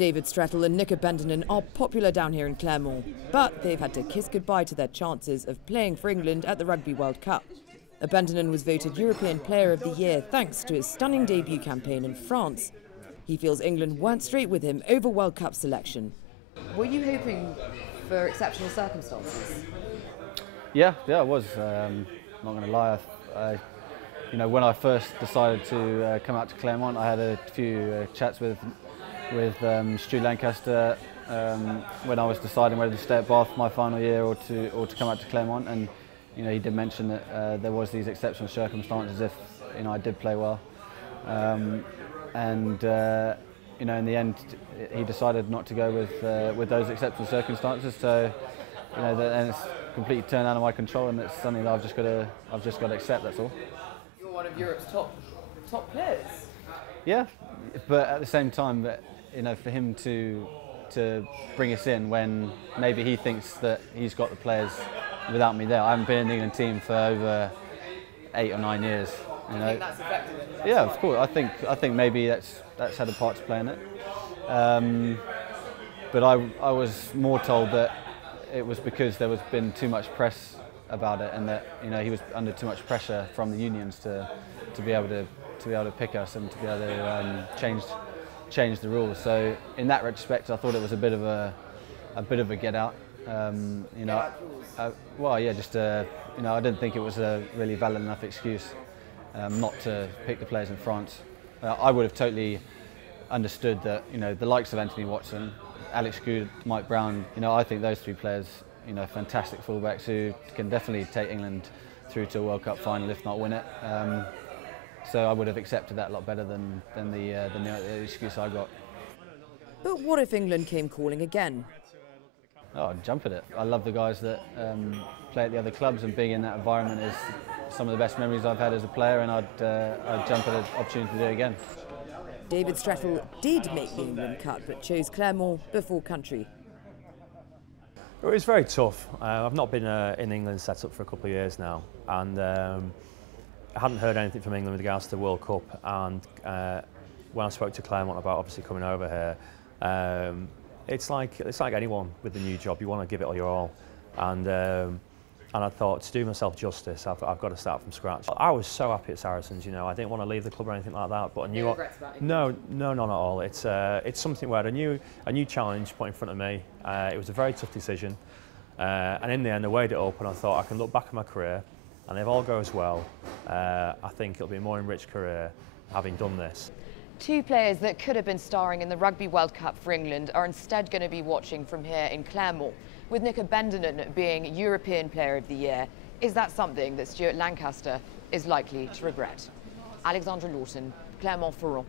David Strattle and Nick Abendanon are popular down here in Clermont, but they've had to kiss goodbye to their chances of playing for England at the Rugby World Cup. Abendanon was voted European Player of the Year thanks to his stunning debut campaign in France. He feels England weren't straight with him over World Cup selection. Were you hoping for exceptional circumstances? Yeah, I was. Not going to lie. When I first decided to come out to Clermont, I had a few chats with Stuart Lancaster when I was deciding whether to stay at Bath for my final year or to come out to Clermont, and he did mention that there was these exceptional circumstances if I did play well, in the end he decided not to go with those exceptional circumstances. So and it's completely turned out of my control, and it's something that I've just got to accept. That's all. You're one of Europe's top players. Yeah, but at the same time, for him to bring us in when maybe he thinks that he's got the players without me there. I haven't been in the England team for over 8 or 9 years. You think that's affected it? Yeah, of course. I think maybe that's had a part to play in it. But I was more told that it was because there was been too much press about it, and that he was under too much pressure from the unions to be able to pick us and to be able to change the rules. So in that retrospect, I thought it was a bit of a get out. I didn't think it was a really valid enough excuse not to pick the players in France. I would have totally understood that the likes of Anthony Watson, Alex Good, Mike Brown. I think those 3 players, fantastic fullbacks who can definitely take England through to a World Cup final, if not win it. So I would have accepted that a lot better than the excuse I got. But what if England came calling again? Oh, I'd jump at it. I love the guys that play at the other clubs, and being in that environment is some of the best memories I've had as a player, and I'd jump at an opportunity to do it again. David Strattle did make the England cut, but chose Clermont before country. It was very tough. I've not been in England set up for a couple of years now, and I hadn't heard anything from England with regards to the World Cup. And when I spoke to Clermont about obviously coming over here, it's like anyone with a new job. You want to give it all your all, and I thought, to do myself justice, I've got to start from scratch. I was so happy at Saracens, I didn't want to leave the club or anything like that. But I knew no, not at all. It's something where a new challenge put in front of me. It was a very tough decision, and in the end, I weighed it up, and I thought I can look back at my career, and if all goes well, I think it'll be a more enriched career having done this. 2 players that could have been starring in the Rugby World Cup for England are instead going to be watching from here in Clermont, with Nick Abendanon being European Player of the Year. Is that something that Stuart Lancaster is likely to regret? Alexandra Lawton, Clermont-Ferrand.